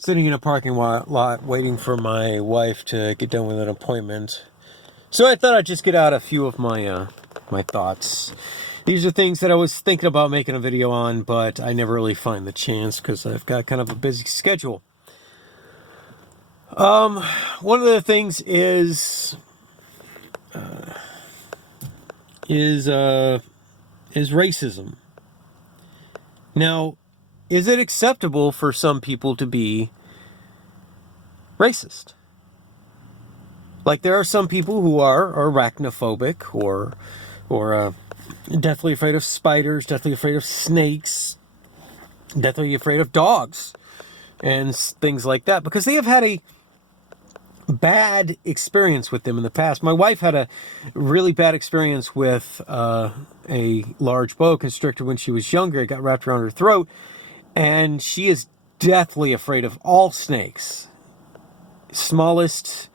Sitting in a parking lot waiting for my wife to get done with an appointment. So I thought I'd just get out a few of my thoughts. These are things that I was thinking about making a video on, but I never really find the chance because I've got kind of a busy schedule. One of the things is racism. Now, is it acceptable for some people to be racist? Like, there are some people who are arachnophobic or deathly afraid of spiders, deathly afraid of snakes, deathly afraid of dogs, and things like that, because they have had a bad experience with them in the past. My wife had a really bad experience with a large boa constrictor when she was younger. It got wrapped around her throat, and she is deathly afraid of all snakes. Smallest,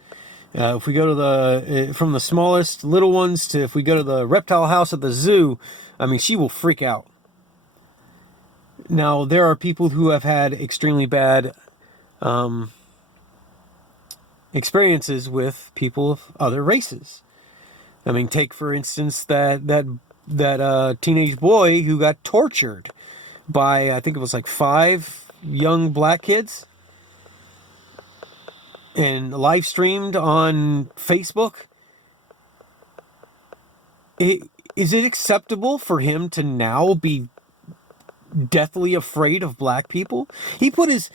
if we go to from the smallest little ones to if we go to the reptile house at the zoo, I mean, she will freak out. Now, there are people who have had extremely bad experiences with people of other races. I mean, take for instance that teenage boy who got tortured by, I think it was like 5 young black kids, and live streamed on Facebook. Is it acceptable for him to now be deathly afraid of black people? He put his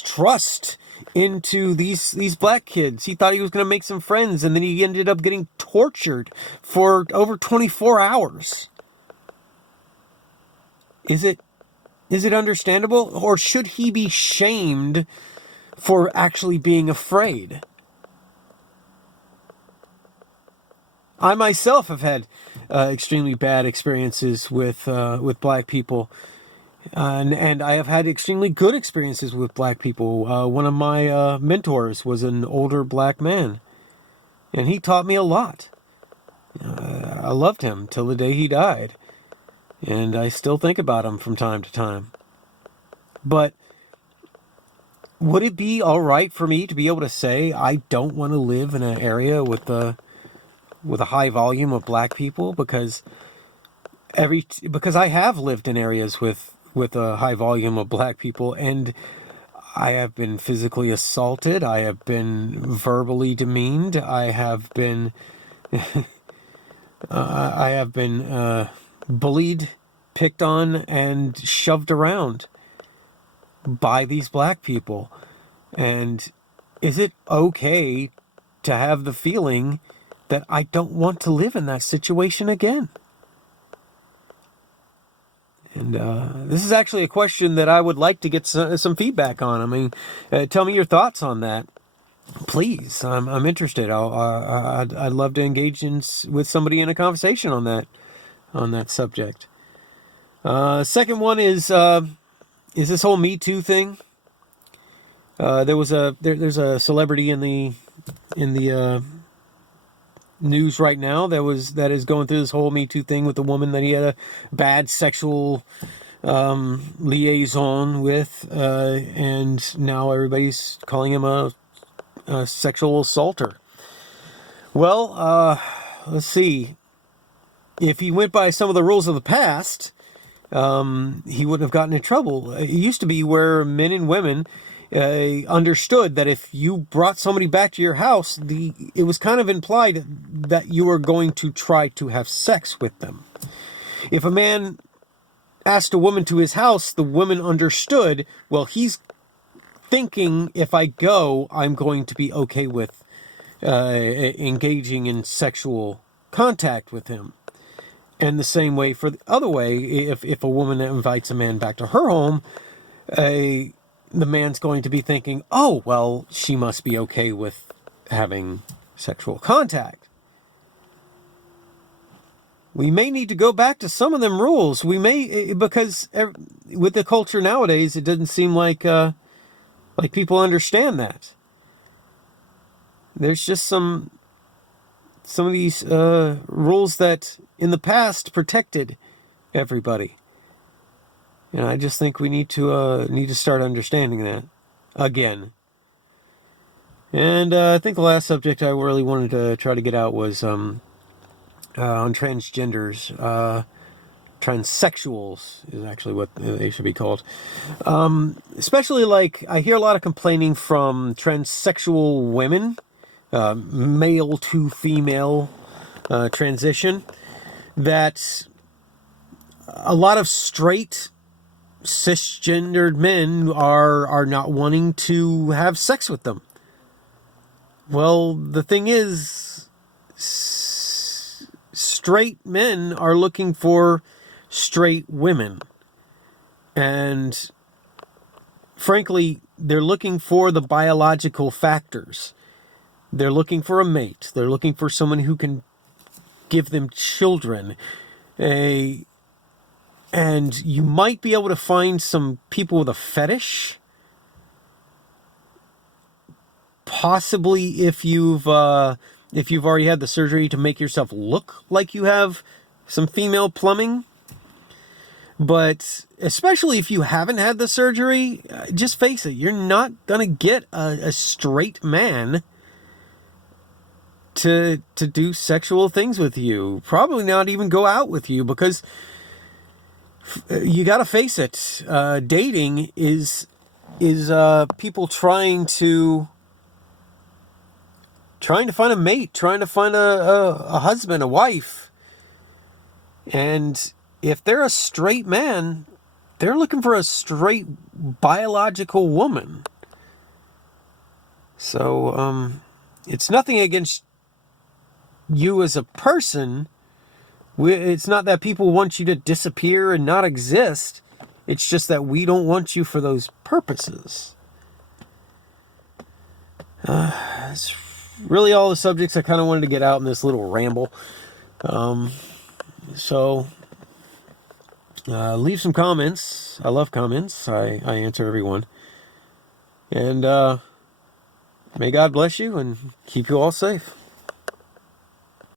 trust into these black kids. He thought he was going to make some friends, and then he ended up getting tortured for over 24 hours. Is it understandable, or should he be shamed for actually being afraid? I myself have had extremely bad experiences with black people, and I have had extremely good experiences with black people. One of my mentors was an older black man, and he taught me a lot. I loved him till the day he died, and I still think about him from time to time. But would it be all right for me to be able to say I don't want to live in an area with a high volume of black people, because I have lived in areas with a high volume of black people, and I have been physically assaulted, I have been verbally demeaned, I have been bullied, picked on, and shoved around by these black people. And is it okay to have the feeling that I don't want to live in that situation again? And this is actually a question that I would like to get some feedback on. I mean, tell me your thoughts on that, please. I'm interested. I'd love to engage with somebody in a conversation on that subject. Second one is this whole Me Too thing. There's a celebrity in the news right now that is going through this whole Me Too thing with the woman that he had a bad sexual liaison with, and now everybody's calling him a sexual assaulter. Well, let's see. If he went by some of the rules of the past, he wouldn't have gotten in trouble. It used to be where men and women understood that if you brought somebody back to your house, it was kind of implied that you were going to try to have sex with them. If a man asked a woman to his house, the woman understood, well, he's thinking, if I go, I'm going to be okay with engaging in sexual contact with him. And the same way for the other way, if a woman invites a man back to her home, the man's going to be thinking, oh, well, she must be okay with having sexual contact. We may need to go back to some of them rules. We may, because with the culture nowadays, it doesn't seem like people understand that. There's just some of these rules that in the past protected everybody. And I just think we need to start understanding that. again. And I think the last subject I really wanted to try to get out was on transgenders. Transsexuals is actually what they should be called. Especially, like, I hear a lot of complaining from transsexual women, male to female transition, that a lot of straight cisgendered men are not wanting to have sex with them. Well, the thing is, straight men are looking for straight women. And frankly, they're looking for the biological factors. They're looking for a mate. They're looking for someone who can give them children. And you might be able to find some people with a fetish. Possibly if you've already had the surgery to make yourself look like you have some female plumbing. But especially if you haven't had the surgery, just face it, you're not going to get a straight man to do sexual things with you. Probably not even go out with you, because you got to face it. Dating is people trying to find a mate, trying to find a husband, a wife. And if they're a straight man, they're looking for a straight biological woman. So, it's nothing against you as a person. It's not that people want you to disappear and not exist. It's just that we don't want you for those purposes. That's really all the subjects I kind of wanted to get out in this little ramble. So leave some comments. I love comments. I answer everyone. And may God bless you and keep you all safe.